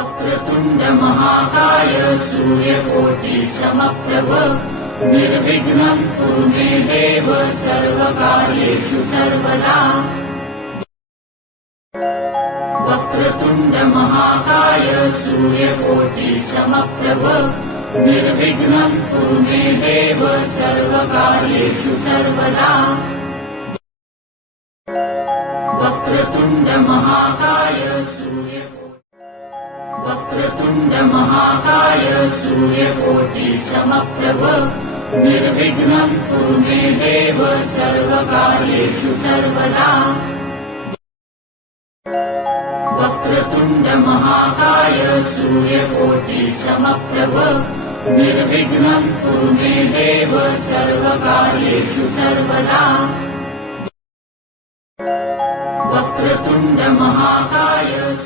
वक्रतुंड महाकाय सूर्यकोटि समप्रभ निर्विघ्नं कुरु मे देव सर्वकार्येषु सर्वदा। वक्रतुंड महाकाय सूर्यकोटि समप्रभ निर्विघ्नं कुरु मे देव सर्वकार्येषु सर्वदा। वक्रतुंड महाकाय वक्रतुंड महाकाय सूर्यकोटि समप्रभ निर्विघ्नं कुरु मे देव सर्वकार्येषु सर्वदा। वक्रतुंड महाकाय सूर्यकोटि समप्रभ निर्विघ्नं कुरु मे देव सर्वकार्येषु सर्वदा। वक्रतुंड महाकाय